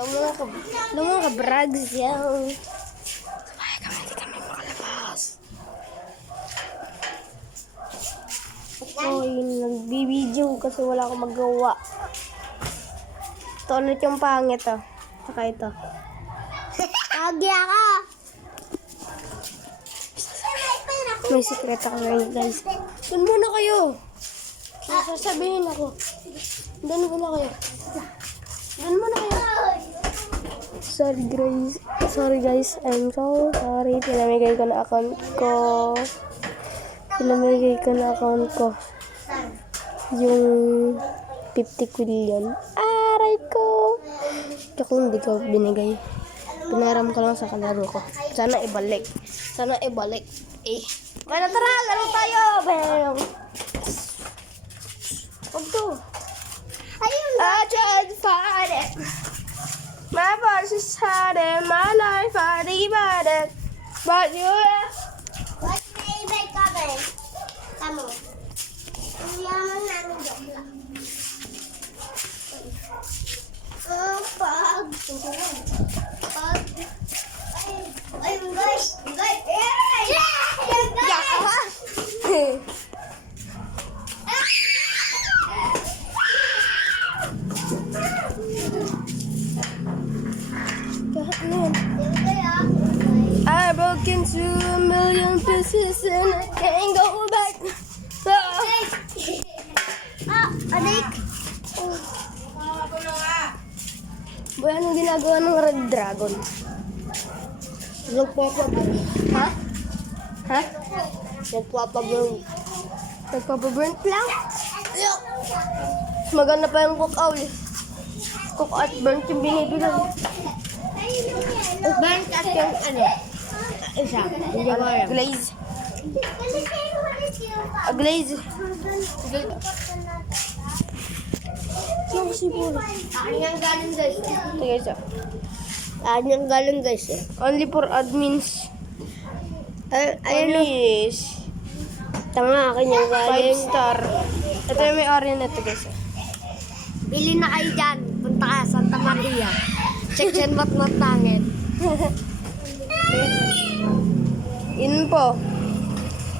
Alam mo ka, brags yan. Sabay kami, hindi kami makalabas. Ako yung nagbibideo kasi wala akong magawa. Ito ulit yung pangit oh. Saka ito. Agya ka! May secret ako ngayon guys. Doon muna kayo. Sasabihin ako. Doon muna kayo. Doon muna kayo. Sorry guys. I'm so sorry. Pinamigay ko na account ko. Yung 50 quillion. Aray ko. Kaya hindi ko binigay. Pinaram ko lang sa kalaro ko. Sana ibalik. Eh. Kaya tara, laro tayo. Bang. Huwag to. Ayun! I just find it. My voice is hiding. My life I divided. But you What's the ibay kami? Tamo. Ang yaman namin joke lang. Ayun guys! Guys! I broke into a million pieces and I can't go back. Anik! Boy, anong ginagawa ng Red Dragon? Nagpapaburn. Ha? Ha? Nagpapaburn. Nagpapaburn lang? Mas maganda pa yung cook owl. Cook at burnt yung binibigay. Burn at yung ano? Isa. Hindi ko alam. Glaze. A glaze. Yung sipuro. Anyang galing guys. Ito guys ah. Anyang galing guys eh. Only for admins. Ayun o. Yes. Tanga akin yung 5 galing. star. Ito yung may-ari na ito guys ah. Bili na kayo dyan. Punta ka Santa Maria. Check yan mat tangin. Yun po.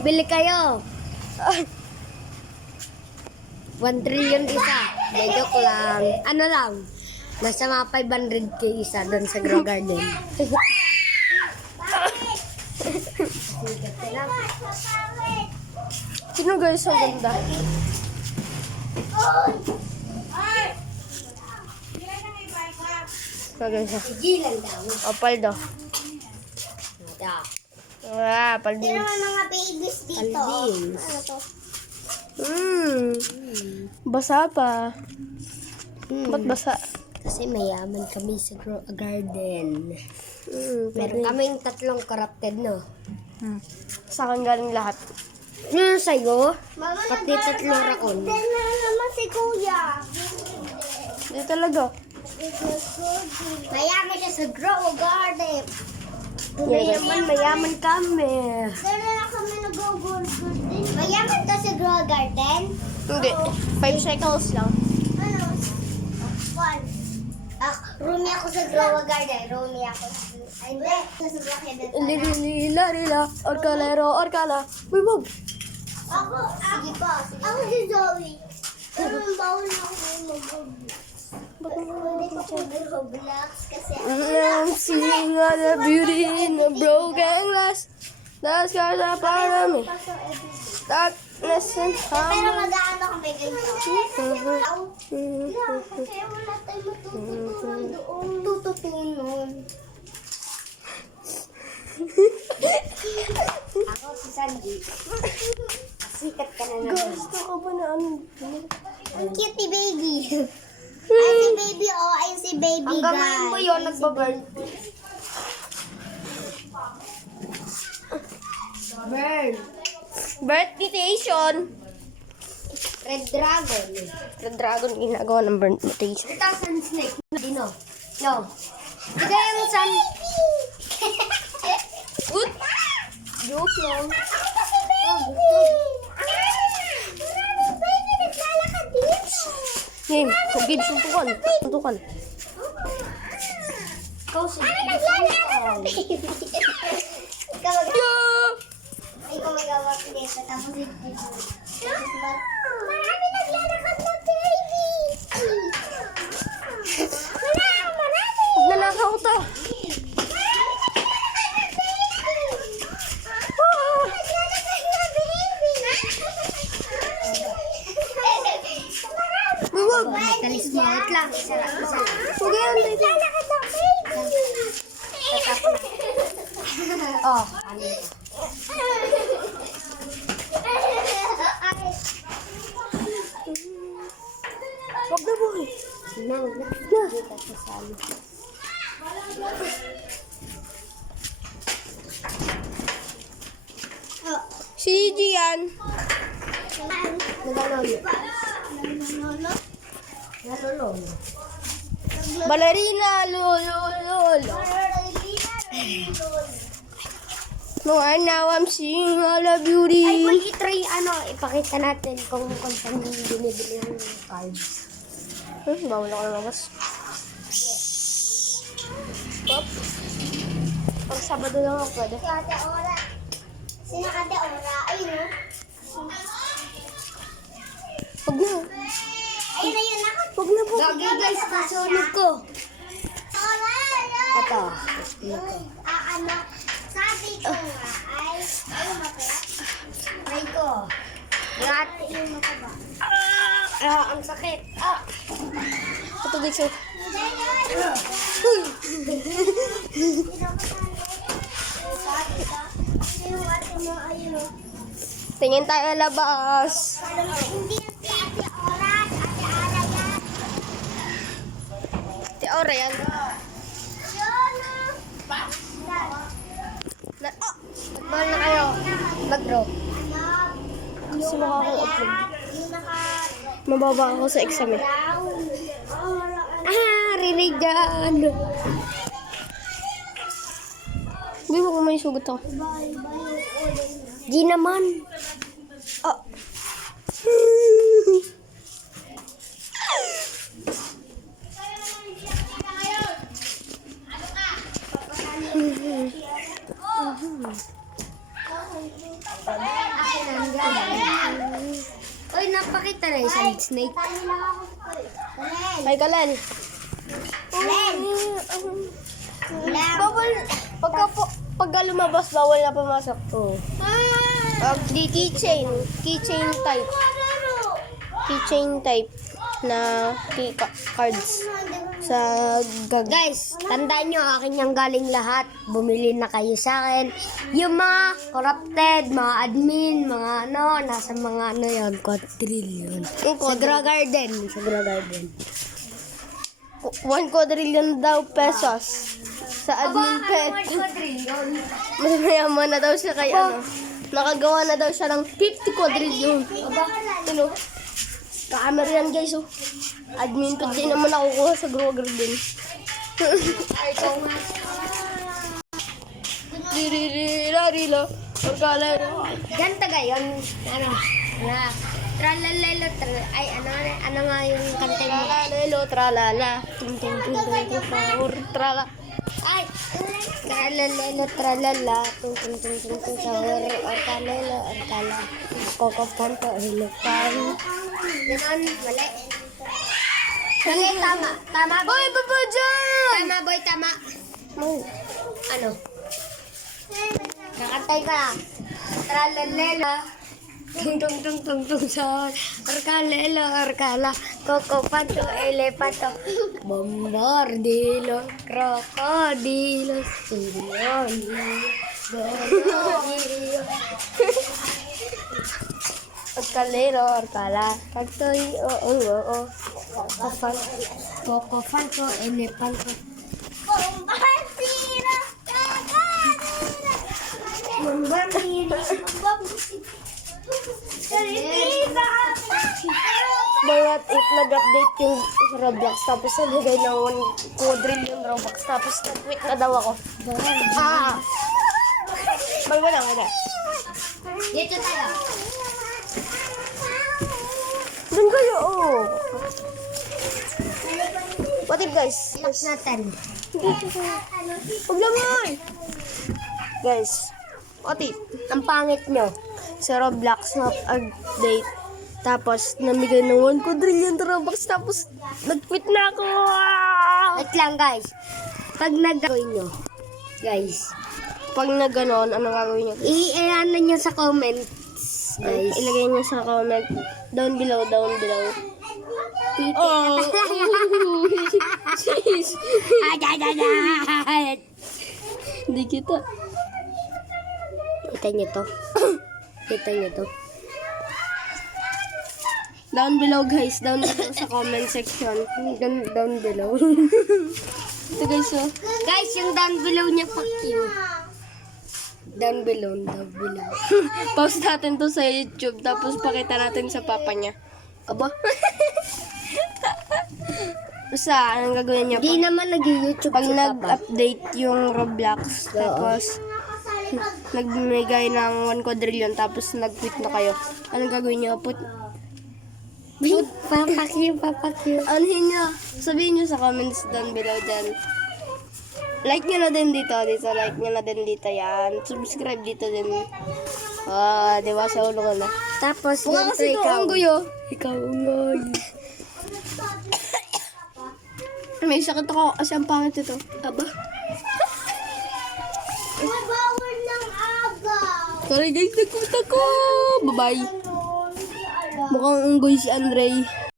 Bili kayo. 1 trillion isa. De, joke lang. Ano lang? Nasa mga 500k isa doon sa Grow Garden. Sino guys ang ganda? Ito guys ah. Gilan daw. Opal daw. Yeah. Ah, paldi. mga babies dito. Paldies. Ano to? Basa pa. Ba't basa? Kasi mayaman kami sa Grow Garden. Meron Pwede. kaming 3 corrupted, no? Sa akin galing lahat. Ano sa'yo? Pati 3 rakon. naman si Kuya. Hindi talaga. Mayaman siya sa Grow Garden. Mayaman kami. Dala na kami nag-go-go din. Mayaman ka sa Grow Garden? Hindi. 5 shekels lang. Ano? One. Roomie ako sa Grow Garden. Roomie ako. Ay, hindi. Sa Blockhead. Lila, orkala. Uy, wag. Sige po. Ako si Zoe. Pero bawal na ako mag-go-go. Hindi ko po Roblox kasi I'm seeing all the beauty in the broken glass. The scars are part of me. Darkness and pero harm. mag-aano kami ganito. Kaya wala tayo matututunan doon. Tututunon. Ako si Sandy. Sikat ka na naman. Gusto ko ba na ano? Ang cute ni baby. Ay si baby, oh. Ay si baby, guys. Hanggang ngayon mo yun, nagbaburn. Burn. Birthday-tation. Red Dragon. Red Dragon ginagawa ng birthday-tation. Ito sun snake. Dino. No. Ito yung sun... Good. Joke lang. Game. Game. Suntukan. Ikaw si Ikaw mag-awak dito. Tapos marami naglalakad na baby. Marami. Nalakaw to. Huwag. Talis mo. Wait lang. Isa. Huwag yan. Naglalakad na baby. Oh, ano? Huwag na boy. Na. Dito sa salo. Si Gian. Nalulong. Ballerina. Lululul. No, and now I'm seeing all the beauty. Ay, boy, i-try, ipakita natin kung saan yung binibili yung cards. Bawal ako lumabas. Pop. Pag Sabado lang ako pwede. Si Ate Ora. Sino Ate Ora? Ayun o. Huwag na. Ayun na yun ako. Huwag na po. Gagi guys, nasunog ko. Ora! Ito. Ano? Sabi ko nga ay... Ayun ba kaya? Try ko. Lahat. Ayun ba ba? Ang sakit. Ito guys. Oh. Tingin tayo labas. Hindi yan si Ate Ora. Ate Ara yan. Ti Aura yan. Yun Na, oh. Magbawal na kayo. Mag-draw. Kasi makaka-upload. Yung naka... Mababa ako sa exam eh. Rinig dyan. Hindi mo kung may sugat ako. Di naman. Oh. Uy, napakita na isang snake. Talo lang ako. Ay, Kalan. Bawal. Pagka lumabas, bawal na pumasok. Oh. Di keychain. Keychain type. Keychain type na cards sa gag. Guys, tandaan nyo, akin yung galing lahat. Bumili na kayo sa akin. Yung mga corrupted, mga admin, mga nasa mga yun, quadrillion. Sa Gra Garden. Sa Gra Garden. 1 quadrillion daw pesos sa admin pet. quadrillion. Mas mayaman na daw siya kay ano. Nakagawa na daw siya ng 50 quadrillion. Ano? Ka-camera yan guys oh. Admin pet din naman nakukuha sa Grow Garden. Diririraririlo. Orgala. Ganta gayon. Tralalelo, ay ano nga yung kanta mo? Tralalelo, tralala. Tung tung tung tung tung tung trala. Ay! Tralalelo, tralala, tung tung tung tung tung sahur, orkalelo, orkala, kokoponto, hilupan. Ganon, mali. Mali, tama. Tama, boy. Hoy, baba dyan! Tama, boy, tama. Ano? Nakantay ka. Tralalelo. Tung tung tung tung tung sahur, orkalelo, orkala, kokoponto, elepanto, bombardilo, krokodilo, sirionio, gorodilo. Orkalero, orkala. Kagtoy, oo. Kokopanto, elepanto. Bombardira! Bombardilo. Bayat if nag-update yung Roblox tapos nalagay ng 1 quadrillion Robux tapos nag-quit na daw ako. Wala. Dito tayo. Doon kayo, oh. What if guys? Lock natin. Huwag naman! Guys, otit. Ang pangit nyo. Sa Roblox na update. Tapos, namigay ng 1 quadrillion Robux. Tapos, nag-quit na ako. Wait lang guys. Pag nagawin nyo, guys, Pag na ganon, ano gagawin nyo? i-ano nyo sa comments, guys. Ilagay nyo sa comment. Down below, down below. Oh! Jeez! Hindi kita. Kita nyo to. Kita nyo to. Down below guys, down below sa comment section. Down below. Ito guys, oh. Guys, yung down below niya pa cute. Down below, down below. Post natin to sa YouTube, tapos pakita natin sa papa niya. Aba? Basta, anong gagawin niya? Di naman nag-YouTube Pag si Papa. nag-update yung Roblox, tapos nagmigay ng 1 quadrillion, tapos nag-quit na kayo. Anong gagawin niyo? Papa cute. Anuhin niyo? Sabihin niyo sa comments down below dyan. Like niyo na din dito, like niyo na din dito yan. Subscribe dito din. Di ba sa ulo ko na? Tapos, Mukha kasi ito ang guyo. Ikaw ang guyo. May sakit ako kasi ang pangit ito. Aba. Bawal ng agaw. Sorry guys, nagkuta ko. Bye-bye. Mukhang unggoy si Andre.